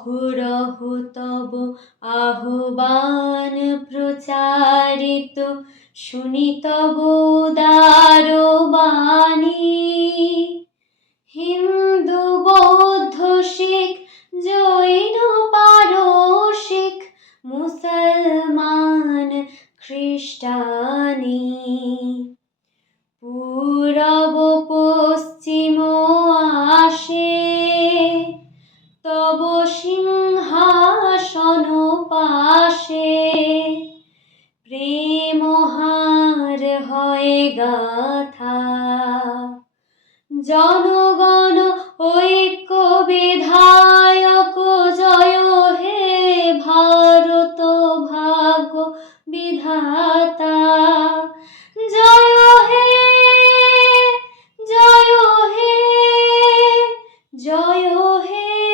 অহরহ তব আহ্বান প্রচারিত শুনি তব উদার বাণী হিন্দু, বৌদ্ধ, শিখ, জৈন, পারসিক, মুসলমান, খ্রিস্টানি। পূরব, পশ্চিম আসে, তব সিংহাসন পাশে প্রেমহার হয় গাথা। জনগণ ঐক্য বিধায়ক জয় হে ভারত ভাগ্য বিধাতা। জয় হে জয় হে জয় হে